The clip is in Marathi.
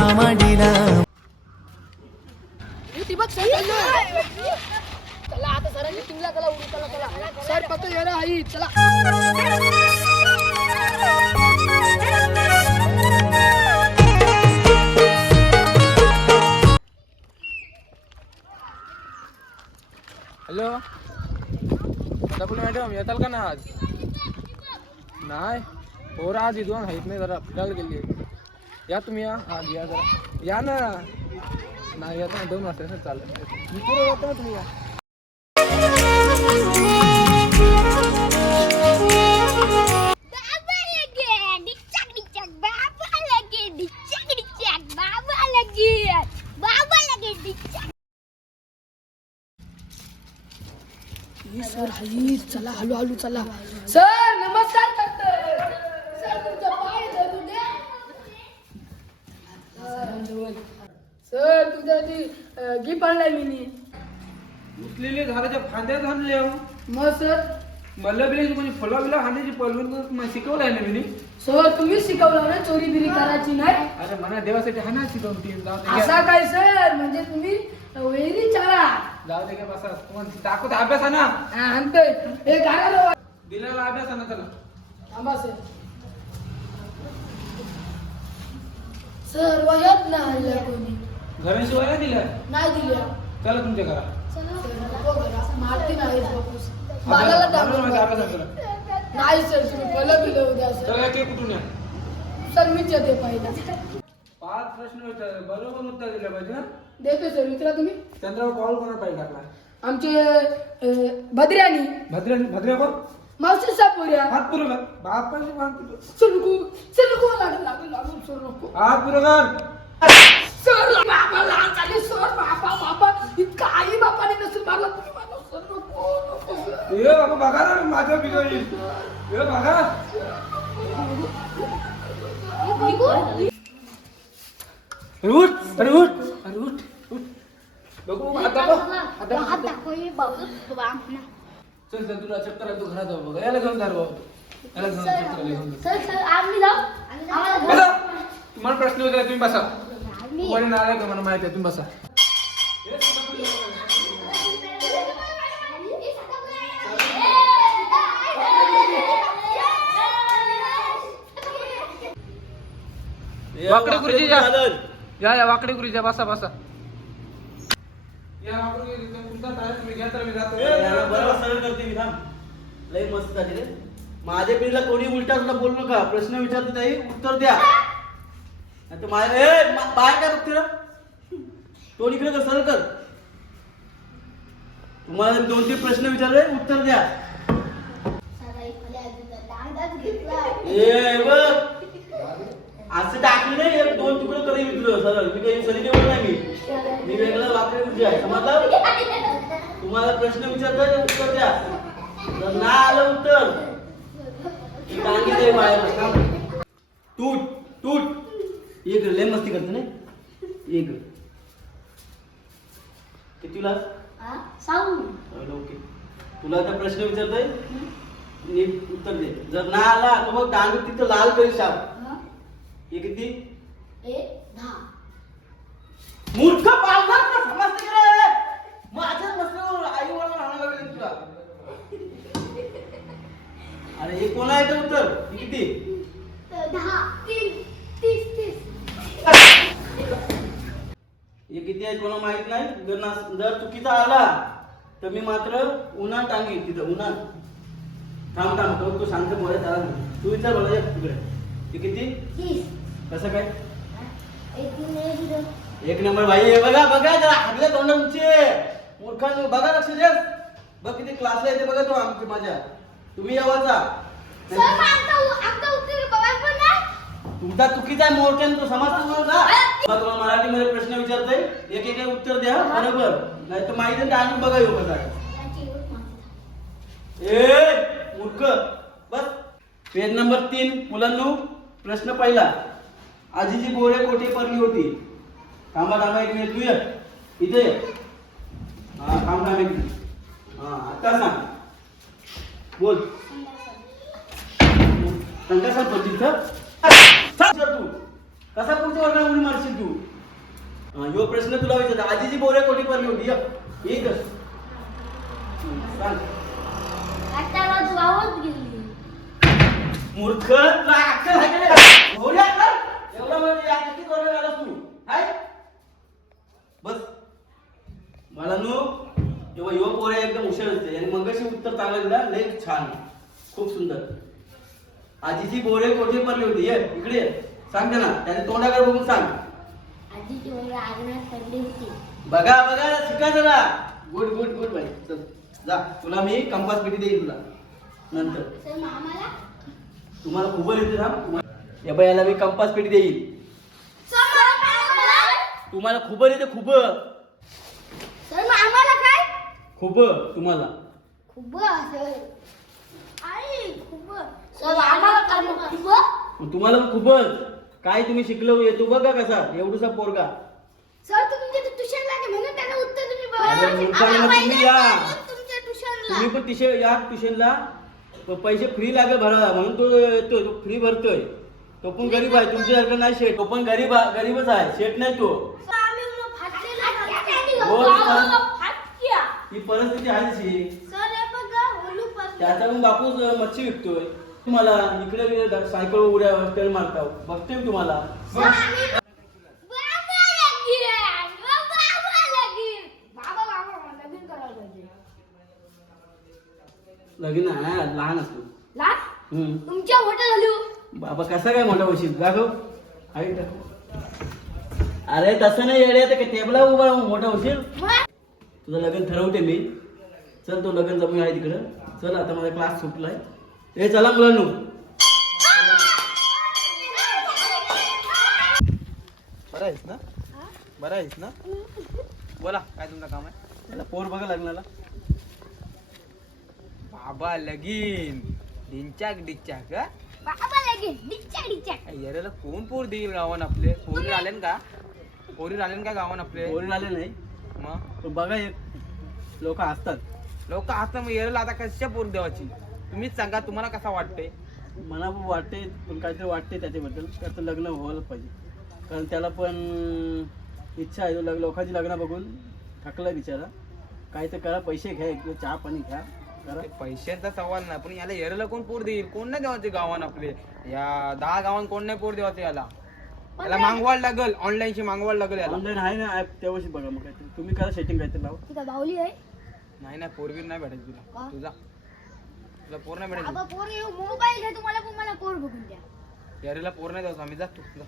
माझ्या मांडीला. चला आता सर मीटिंगला चला उडी चला चला सर पत्ता येणार आई चला. हॅलो सदाफुल मॅडम येताल का ना आज? नाही पोरं आज इथून आहेत नाही जरा फिरायला गेली. या तुम्ही या आज या जरा या ना. नाही येत ना 2 वाजता चालेल मी पुढे येतो ना तुम्ही या. सर हाई चला हळू हळू चला. सर नमस्कार करतोय. सर तुमचा पाय धरून द्या. सर तुमच्यासाठी गिफ्ट आणलाय मी. उचलेले झाडाच्या फांद्या झाडले हो. मग सर मला बिले कोणी फुला बिला खाण्याची पलवून शिकवलं आहे ना मी. सर तुम्ही शिकवलं ना चोरी बिरी करायची नाही. अरे मला देवासाठी हा ना शिकवून असा काय सर म्हणजे तुम्ही वेरी चाला. जाऊ दे का बसा तुम्हाला दाखवते अभ्यास आहे ना. आणतोय हे गाणं दिलेला अभ्यास आहे ना त्याला. थांबा सर. सर वयात नाही आणलं कोणी. घराशिवाय दिलं नाही दिल्या. चला तुमच्या घरा. मारती नाही बाळाला टाकलं. नाही सर तुम्ही पहिलं दिलं उद्या सर. चला केक कुठून या. सर मीच येते पहिला. 5 प्रश्न विचार बरोबर उत्तर दिलं पाहिजे ना. देतो सर विचारा तुम्ही. चंद्रावर कॉल कोणा पाहिजे टाकला. आमचे भद्र्यानी भद्रे कोण मावशी सापुऱ्या. हात पुरं कर बापाशी मागतो. सर नको लागू सर नको. हात पुरं कर. सर बाबा लहान झाले सर. बाबा इतका आई बापाने नसेल मारला तुम्ही मला सर नको. ये बाबा बघा ना माझ्या बिघडली. ये बघा उठ अरे उठ अरे उठ उठ बघू आता चल चल तुला चक्कर आहे तू घरात जाऊ बघा. याला घेऊन जा रे बाबा. याला घेऊन चक्कर घेऊन बसा. तुम्हाला प्रश्न वगैरे तुम्ही बसा. कोणी नाराय का मला माहिती आहे तुम्ही बसा. वाकडे गुरुजी या वाकडे गुरुजी बसा बसा. या वाकडे तुमचा टायर तुम्ही घ्या तर मी जातो. बरोबर सरळ करते मी. थांब लय मस्त झाली रे. माझ्या पिढीला कोणी उलटा सुद्धा बोलू नका. प्रश्न विचारतो त्याही उत्तर द्या. नाही तर बाय काय बघते ना तोंड इकडे कर सरळ कर. तुम्हाला 2-3 प्रश्न विचारले उत्तर द्या. ए बघ असं टाकलं नाही. 2 तुकडं करेल मित्र सरळ. मी काही सरी निवड नाही. मी वेगळं वाकडे गुरुजी आहे समजलं. तुम्हाला प्रश्न विचारतोय उत्तर द्या. जर नाही आलं उत्तर टांगी दे बाहेर. टूट एक लय मस्ती करते ना. एक कितीला ओके. तुला आता प्रश्न विचारतोय नीट उत्तर दे. जर नाही आला तर मग डांग तिथं लाल करी शाप. हे किती 10. मूर्ख पालनात का समजते का रे. माझ्याच मस्त आई वडील राहणार लागले तुला. अरे हे कोण आहे ते उत्तर. हे किती 10 30 हे किती आहे कोणा माहित नाही. जर चुकीचा आला तर मी मात्र उन्हा टांगेन तिथं उन्हा. थांब तू सांगतो बोलायचं आला नाही. तू विचार बोला तिकडे. हे किती 30. कसं काय 1 नंबर भाई. हे बघा जरा हागल्या तोंड तुमचे मूर्खांनो. बघा लक्ष द्या. बघ किती क्लासला येते बघा तो आमची माझ्या. तुम्ही यावाचा तुमचा चुकीचा आहे मोठ्यानं तो समजतो ना. तुम्हाला मराठीमध्ये प्रश्न विचारतोय. एक उत्तर द्या बरोबर. नाही तर माहिती आहे आणून बघा येऊ कसा. ए मूर्ख बस. पेज नंबर 3 मुलांनो. प्रश्न पहिला. आजीची बोरे कोठे पडली होती. थांबा 1 मिनिट. तू ये इथे ये. हा थांब 1 मिनिट. हा आता सांग बोल. संध्याकाळ पडली तर तू कसा पुढच्या वर्गाला उडी मारशील तू? ह्यो प्रश्न तुला विचारतो. आजीची बोरे कोठी पडली होती? ये इथं. सांग. आता रोज वावत गेली. मूर्ख, तुला अक्कल आहे का नाही? बोरे अक्कल? एवढा म्हणजे या किती वर्गाला आलास तू? हाय? बस. मला जेव्हा ह्यो पोरे एकदम हुशार असते आणि मगाशी उत्तर चांगलं दिलं, लय छान, खूप सुंदर. आजीची बोरे कोठे पडली होती? ये इकडे ये. सांग त्यांना, त्याने तोंडाकडे बघून सांग. आजीची बोरे अंगणात पडली होती. बघा शिका जरा. गुड गुड गुड बाई. चल जा, तुला मी कंपास पेटी देईन तुला नंतर. सर मग आम्हाला तुम्हाला खुबर येते ना? या बाईला मी कंपास पेटी देईन. तुम्हाला खुबर येते? सर मग आम्हाला काय? तुम्हाला खूप सर. आई खूप सर आम्हाला काय मग खूप? मग तुम्हाला खूपच काय तुम्ही शिकलो येतो बघा कसा एवढूसा पोरगा. सर तुम्ही तिथे ट्युशनला गेले म्हणून त्याला उत्तर तुम्ही अरे मूर्खांनो, तुम्ही या. तुमच्या ट्युशनला. तुम्ही पण या ट्युशनला. पैसे फ्री लागेल भरा म्हणून तो येतोय, तो फ्री भरतोय. तो पण गरीब आहे, तुमच्यासारखं नाही शेठ. तो पण गरीबच आहे, शेठ नाही तो. सर आम्ही मग फाटलेला हो, सर. फाटक्या. ही परिस्थिती आहे तशी. सर हे बघा ओलू पण. त्याचा पण बापूस मच्छी विकतोय. तुम्हाला इकडे सायकल उड्या टर्न मारता बघतोय तुम्हाला. सर आम्ही बाबा लगीन. बाबा लगीन करायला पाहिजे. लगीन आहे, लहान असतो. लहान तुमच्या मोठं झालो. बाबा कसा काय मोठा होशील? दाखव. आहे का? अरे तसं नाही येडे, ते टेबला उभा राहून मोठा होशील. तुझं लग्न ठरवते मी. चल, तो लग्न जमून आहे तिकडं. चल, आता माझा क्लास सुटलाय. ए चला मुलांनो. बरं आहेस ना? बरं आहेस ना? बोला काय तुमचं काम आहे? त्याला पोर बघा लग्नाला. बाबा लगीन डिंचाक डिच्चाक का? बाबा लगीन डिच्चा डिच्चा. याला कोण पोर देईल गावान आपले? पोरी राहिलेन का गावान आपले? पोरी आले नाही मग तो बघा, एक लोक असतात. लोक आता मग याला आता कशा पोर देवाची? तुम्हीच सांगा, तुम्हाला कसा वाटते? मला पण वाटते, पण काहीतरी वाटते त्याच्याबद्दल. त्याचं लग्न व्हायला पाहिजे, कारण त्याला पण इच्छा आहे. लोकांची लग्न बघून थकला बिचारा. काय तर करा, पैसे घ्या, एक चहा पाणी घ्या करा. ते पैशांचा सवाल नाही, पण याला याला कोण पोर देईल? कोण नाही देवाचे गावान आपले? या 10 गावान कोण नाही पोर देवाचे याला? याला मागवायला लागल, ऑनलाईनशी मागवायला लागल याला. ऑनलाईन आहे ना ऍप, त्यावर्षी बघा. मग काहीतरी तुम्ही करा सेटिंग काहीतरी लावा. तुझा बाहुली आहे. नाही पोरबीर नाही भेटायची तुला. का? तुला पोर नाही बाबा भेटायची. पोर मोबाईल घ्या, तुम्हाला पण मला पोर बघून द्या. यारेला पोर नाही द्यायचं आम्ही. जा तू जा.